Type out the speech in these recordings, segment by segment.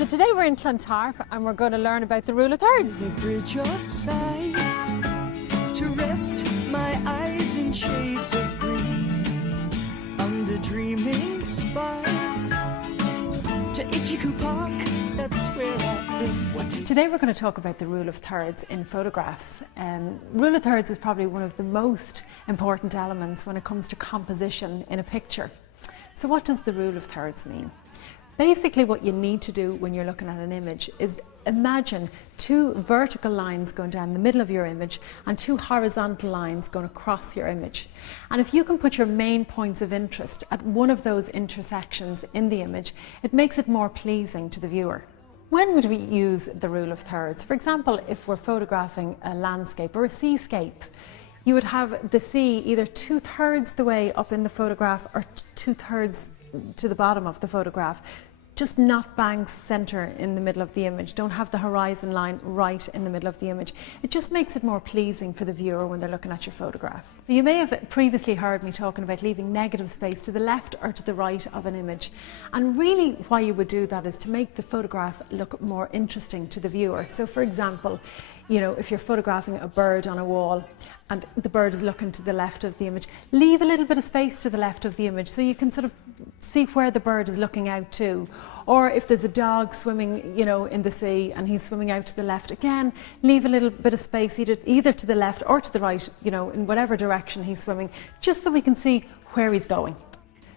So today we're in Clontarf and we're going to learn about the rule of thirds. The bridge of sights to rest my eyes in shades of green, under dreaming spires to Ichiku Park, that's where I've been. Today we're going to talk about the rule of thirds in photographs. Rule of thirds is probably one of the most important elements when it comes to composition in a picture. So what does the rule of thirds mean? Basically what you need to do when you're looking at an image is imagine two vertical lines going down the middle of your image and two horizontal lines going across your image. And if you can put your main points of interest at one of those intersections in the image, it makes it more pleasing to the viewer. When would we use the rule of thirds? For example, if we're photographing a landscape or a seascape, you would have the sea either 2/3 the way up in the photograph or 2/3 to the bottom of the photograph. Just not bang center in the middle of the image. Don't have the horizon line right in the middle of the image. It just makes it more pleasing for the viewer when they're looking at your photograph. You may have previously heard me talking about leaving negative space to the left or to the right of an image. And really why you would do that is to make the photograph look more interesting to the viewer. So for example, if you're photographing a bird on a wall and the bird is looking to the left of the image, leave a little bit of space to the left of the image so you can sort of see where the bird is looking out to. Or if there's a dog swimming, in the sea and he's swimming out to the left, again, leave a little bit of space either to the left or to the right, in whatever direction he's swimming, just so we can see where he's going.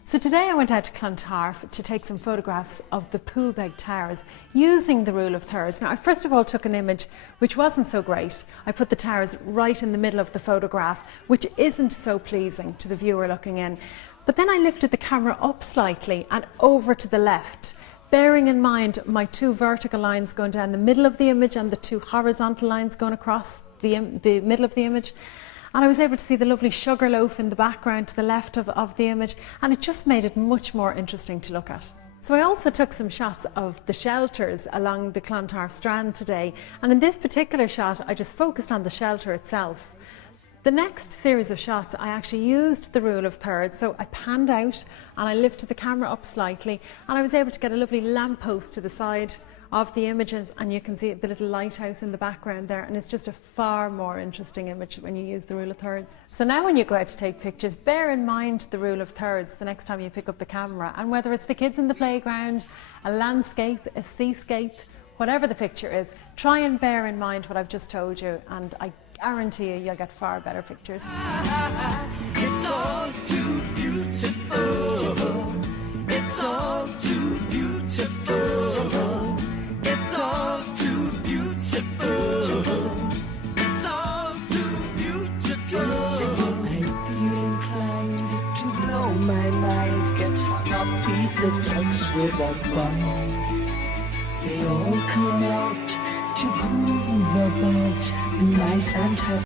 So today I went out to Clontarf to take some photographs of the Poolbeg Towers using the rule of thirds. Now I first of all took an image which wasn't so great. I put the towers right in the middle of the photograph, which isn't so pleasing to the viewer looking in. But then I lifted the camera up slightly and over to the left, bearing in mind my two vertical lines going down the middle of the image and the two horizontal lines going across the middle of the image. And I was able to see the lovely sugar loaf in the background to the left of the image, and it just made it much more interesting to look at. So I also took some shots of the shelters along the Clontarf Strand today, and in this particular shot I just focused on the shelter itself. The next series of shots I actually used the rule of thirds, so I panned out and I lifted the camera up slightly and I was able to get a lovely lamppost to the side of the images, and you can see the little lighthouse in the background there, and it's just a far more interesting image when you use the rule of thirds. So now when you go out to take pictures, bear in mind the rule of thirds the next time you pick up the camera, and whether it's the kids in the playground, a landscape, a seascape, whatever the picture is, try and bear in mind what I've just told you, and I guarantee you'll get far better pictures. It's all too beautiful. It's all too beautiful. It's all too beautiful. It's all too beautiful. I feel inclined to blow my mind, get hung up, feed the ducks with a bun. They all come out to groove about, nice and happy.